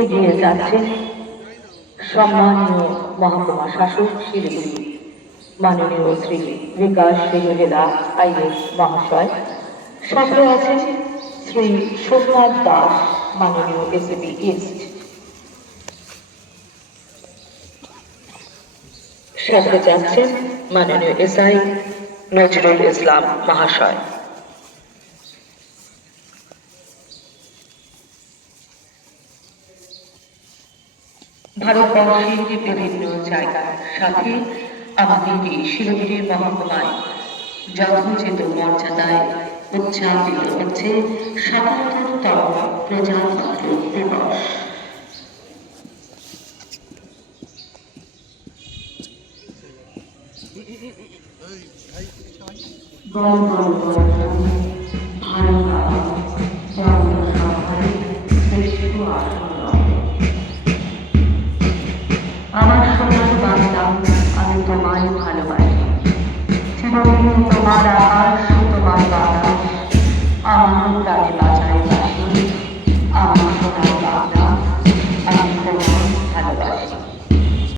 এগিয়ে যাচ্ছেন সম্মানীয় মহকুমা শাসক শিলিগুড়ি মাননীয় শ্রী বিকাশ সেজুরেদা আইএস মহাশয়। সাথে আছেন শ্রী সোমনাথ দাস মাননীয় এসএবি ইস্ট। সাথে যাচ্ছেন মাননীয় এসআই নজরুল ইসলাম মহাশয়। ভারতবর্ষের বিভিন্ন জায়গার সাথে আমাদের এই শিলিগুড়ি মহকুমায় যথোচিত মর্যাদায় উদযাপিত হচ্ছে ৭৭তম প্রজাতন্ত্র দিবস। আমার সোনার বাংলা, আমি তোমায় ভালোবাসি। চিরদিন তোমার আকাশ, তোমার বাতাস আমার প্রাণে